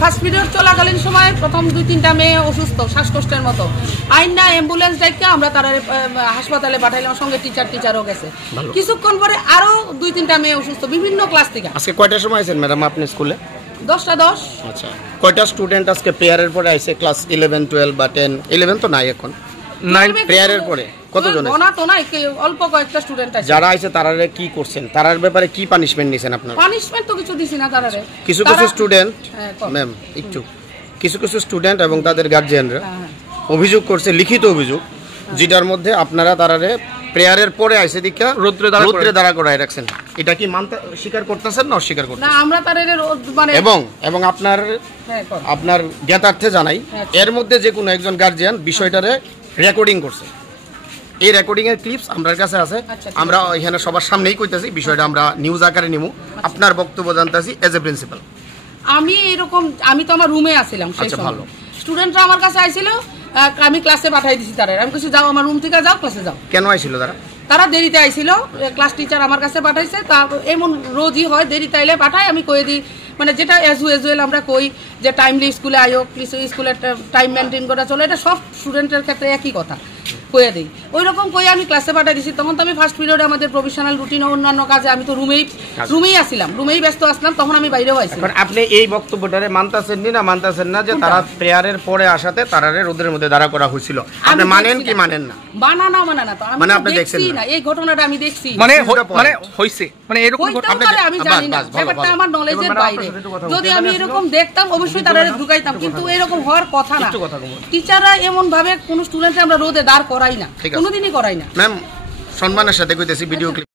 First period চলাকালীন সময় প্রথম 2-3টা মেয়ে অসুস্থ শ্বাসকষ্টের মতো আইন না অ্যাম্বুলেন্স ডাইকে আমরা তারা হাসপাতালে পাঠাইলাম, সঙ্গে টিচারও গেছে। কিছুক্ষণ পরে আরো 2-3টা মেয়ে অসুস্থ বিভিন্ন ক্লাস থেকে। আজকে কয়টার সময় আছেন ম্যাডাম আপনি স্কুলে? 10টা 10। আচ্ছা, কয়টা স্টুডেন্ট আজকে প্রেয়ারের পরে আইছে? ক্লাস 11, 12 বা 10? 11 তো নাই এখন, নাই প্রেয়ারের পরে কতজন আছে? না তো নাই, অল্প কয়েকটা স্টুডেন্ট আছে। যারা আইছে তারারে কি করছেন? তারার ব্যাপারে কি পানিশমেন্ট নিছেন আপনারা? পানিশমেন্ট তো কিছু দিছি না তারারে। কিছু স্টুডেন্ট ম্যাম একটু কিছু স্টুডেন্ট এবং তাদের গার্জিয়ানরা অভিযোগ করছে, লিখিত অভিযোগ, যেটার মধ্যে আপনারা তারারে প্রেয়ারের পরে আইছে দীক্ষা রৌদ্রে দাঁড়া করায় রাখছেন। এটা কি মানতে স্বীকার করতেছেন না অস্বীকার করতেছেন? না, আমরা তারারে মানে এবং আপনার জ্ঞাতার্থে জানাই, এর মধ্যে যে কোনো একজন গার্জিয়ান বিষয়টারে রেকর্ডিং করছে। এই রেকর্ডিং এর ক্লিপস আমার কাছে আছে। আমরা এখানে সবার সামনেই কইতাছি, বিষয়টা আমরা নিউজ আকারে নিমু। আপনার বক্তব্য জানতাছি এজ এ প্রিন্সিপাল। আমি তো আমার রুমে আছিলাম সেই সময়। ভালো স্টুডেন্টরা আমার কাছে আইছিল, আমি ক্লাসে পাঠাই দিছি তারা। আমি কিছু যাও আমার রুম থেকে যাও, ক্লাসে যাও। কেন আইছিল তারা দেরিতে আইছিল, ক্লাস টিচার আমার কাছে পাঠাইছে। তা এমন রোজই হয়, দেরিতে আইলে পাঠাই, আমি কয়ে দিই, মানে যেটা অ্যাজ ইউজুয়াল আমরা কই যে টাইমলি স্কুলে আয়ো, স্কুলের টাইম মেনটেন করা চলে, এটা সব স্টুডেন্টের ক্ষেত্রে একই কথা কয়ে দিই। ওই রকম কয়ে আমি ক্লাসে পাঠিয়ে দিছি। তখন তো আমি ফার্স্ট পিরিয়ডে আমাদের প্রফেশনাল রুটিন ও অন্যান্য কাজে আমি তো রুমেই আসছিলাম, রুমেই ব্যস্ত আসলাম, তখন আমি বাইরেও আসছিলাম। আপনি এই বক্তব্যটারে মানতেছেন না যে তারা প্রেয়ারের পরে আসাতে তারারে রোদের মধ্যে দাঁড়া করা হয়েছিল? আপনি মানেন কি মানেন না? মানা না তো আমি আপনি দেখছি না, এই ঘটনাটা আমি দেখছি, মানে হইছে, মানে এরকম আমি জানি না, ব্যাপারটা আমার নলেজের বাইরে। যদি আমি এরকম দেখতাম অবশ্যই তারারে ঢুকাইতাম, কিন্তু এরকম হওয়ার কথা না। টিচাররা এমন ভাবে কোন স্টুডেন্টকে আমরা রোদে দাঁড় করাই না, কোনোদিনই করাই না। ম্যাম সম্মানের সাথে কইতেছি, ভিডিও ক্লিপ